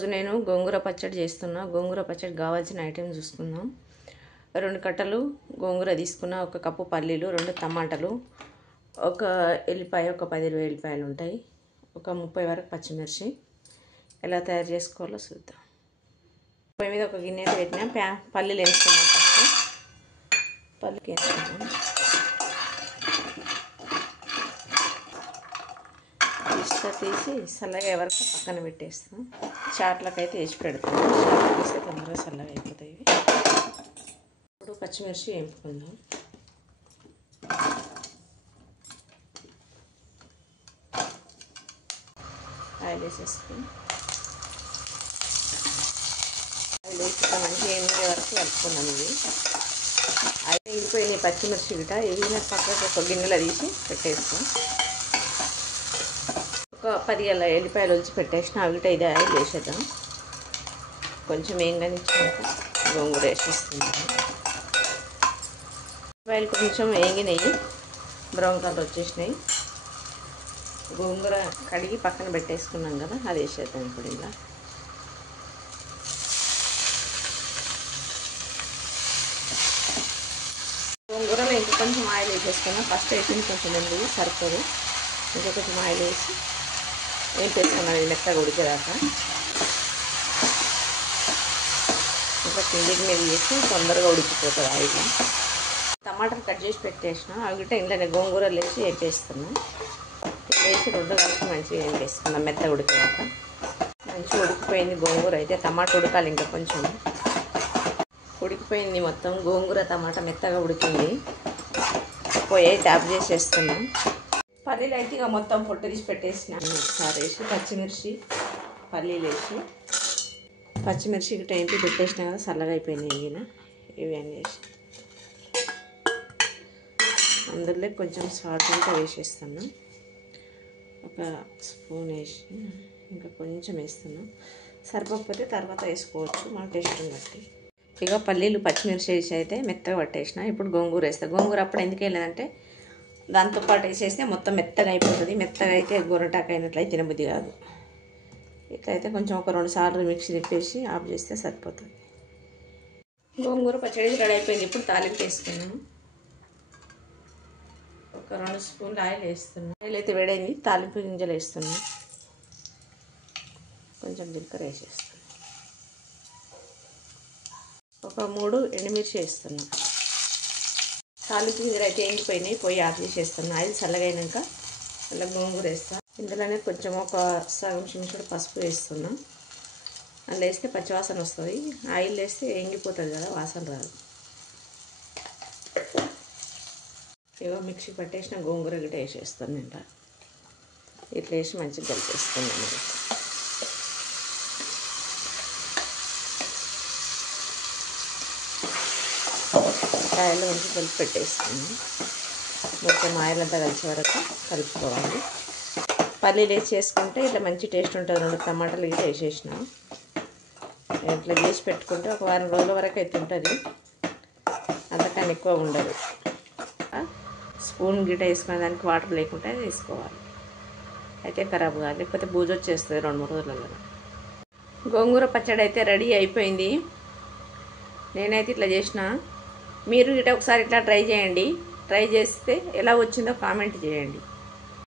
ఈరోజు నేను గోంగూర పచ్చడి చేస్తున్నా. గోంగూర పచ్చడి కావాల్సిన ఐటమ్స్ చూసుకుందాం. 2 కట్టలు గోంగూర తీసుకున్నా, 1 కప్పు పల్లీలు, 2 టమాటాలు, ఒక ఎల్లిపాయ, ఒక 10-20 ఎల్లిపాయలు ఉంటాయి, ఒక 30 వరకు పచ్చిమిర్చి. ఎలా తయారు చేసుకోవాలో చూద్దాం. పొయ్యి మీద ఒక గిన్నె పెట్టినా, పల్లీలు వేసుకున్నాం. ఫస్ట్ పల్లీకి వేసుకున్నాం. ఇసుక తీసి చల్లగా వరకు పక్కన పెట్టేస్తాం. చాట్లకైతే వేసి పెడతాం. చాట్లు తీస్తే తొందరగా చల్లగా అయిపోతాయి. ఇప్పుడు పచ్చిమిర్చి వేపుకుందాం. ఆయిల్ వేసేసుకుని ఆయిల్ వేసి మంచిగా ఎనిమిది వరకు కలుపుకున్నాం. ఇవి అయితే ఇరిపోయినాయి పచ్చిమిర్చి గిట. ఇవి పక్కకు ఒక గిన్నెలో తీసి పెట్టేస్తాం. ఒక 10 ఎల్లిపాయలు వచ్చి పెట్టేసిన. అవి ఇది ఆయిల్ వేసేద్దాం. కొంచెం వేగనిచ్చాక గోంగూర వేసేస్తున్నాం. ఎల్లిపాయలు కొంచెం వేగినాయి, బ్రౌన్ కలర్ వచ్చేసినాయి. గోంగూర కడిగి పక్కన పెట్టేసుకున్నాం కదా, అది వేసేద్దాం ఇప్పుడు. ఇలా గోంగూరలో ఇంకా కొంచెం ఆయిల్ వేసేసుకున్నాం. ఫస్ట్ వేసింది కొంచెం ఎందుకు సరిపోదు, ఇంకా కొంచెం ఆయిల్ వేసి వేపేసుకున్నాను. ఇది మెత్తగా ఉడికేదాకా ఇంకా కిందికి మీద వేసి తొందరగా ఉడికిపోతుంది ఆయిల్. టమాటాలు కట్ చేసి పెట్టేసిన. అవి గిట్ట ఇంట్లోనే గోంగూరలు వేసి వేపేస్తున్నాం. వేసి 2 కలిపి మంచిగా వేపేసుకున్నాం మెత్తగా ఉడికేదాకా. మంచిగా ఉడికిపోయింది గోంగూర. అయితే టమాటా ఉడకాలి, ఇంకా కొంచెం ఉడికిపోయింది మొత్తం. గోంగూర టమాటా మెత్తగా ఉడికింది. పొయ్యి అయితే ఆఫ్ చేసేస్తున్నాం. పల్లీలు అయితే ఇక మొత్తం పొట్టు తీసి పెట్టేసినాను. ఒకసారి వేసి పచ్చిమిర్చి, పల్లీలు వేసి పచ్చిమిర్చి టైంకి పెట్టేసినా కదా, చల్లగా అయిపోయినాయి. ఇవి అన్నీ వేసి అందులో కొంచెం సాల్ట్ కూడా వేసేస్తాను. ఒక స్పూన్ వేసి ఇంకా కొంచెం వేస్తున్నాం. సరిపోకపోతే తర్వాత వేసుకోవచ్చు మన టేస్ట్ని బట్టి. ఇక పల్లీలు పచ్చిమిర్చి వేసి అయితే మెత్తగా పట్టేసిన. ఇప్పుడు గోంగూర వేస్తాను. గోంగూర అప్పుడు ఎందుకు వేయలేదంటే దాంతోపాటు వేసేస్తే మొత్తం మెత్తగా అయిపోతుంది. మెత్తగా అయితే గోరటాకు అయినట్లయితే తినబుద్ధి కాదు. ఇట్లయితే కొంచెం ఒక 2 సార్లు మిక్సీ తిప్పేసి ఆఫ్ చేస్తే సరిపోతుంది. గోంగూర పచ్చడి రెడీ అయిపోయింది. ఇప్పుడు తాలింపు వేసుకున్నాను. ఒక 2 స్పూన్లు ఆయిల్ వేస్తున్నాను. ఆయిల్ అయితే వేడైంది. తాలింపు గింజలు వేస్తున్నాను. కొంచెం జీలకర్ర వేసేస్తాను. ఒక 3 ఎండుమిర్చి వేస్తున్నాను. తాలింపు గింజలు అయితే ఎండిపోయినాయి. పొయ్యి ఆఫ్ చేసేస్తున్నాను. ఆయిల్ చల్లగైనాక అలా గోంగూర వేస్తాను. ఇందులోనే కొంచెం ఒక సగం చెంచాడు పసుపు వేస్తున్నాం. అందులో వేస్తే పచ్చివాసన వస్తుంది. ఆయిల్ వేస్తే ఎంగిపోతుంది కదా, వాసన రాదు. ఏవో మిక్సీ పట్టేసిన గోంగూర గిట్ట వేసేస్తాను. నేను ఇట్లా వేసి మంచిగా కలిపేస్తున్నాను. ఆయిల్ మంచిగా కలిపి పెట్టేస్తున్నాను. మొత్తం ఆయిల్ అంతా కలిసే వరకు కలుపుకోవాలి. పల్లీలు వేసి చేసుకుంటే ఇట్లా మంచి టేస్ట్ ఉంటుంది. 2 టమాటాలు గిట్ట వేసేసిన. ఇట్లా చేసి పెట్టుకుంటే ఒక 1 రోజుల వరకు అయితే ఉంటుంది. అంతకన్నా ఎక్కువ ఉండదు. స్పూన్ గిట్ట వేసుకునే దానికి వాటర్ లేకుండా వేసుకోవాలి. అయితే ఖరాబ్ కాదు, లేకపోతే బూజు వచ్చేస్తుంది 2-3 రోజులలో. గోంగూర పచ్చడి అయితే రెడీ అయిపోయింది. నేనైతే ఇట్లా చేసిన. మీరు గిట్ట ఒకసారి ఇట్లా ట్రై చేయండి. ట్రై చేస్తే ఎలా వచ్చిందో కామెంట్ చేయండి.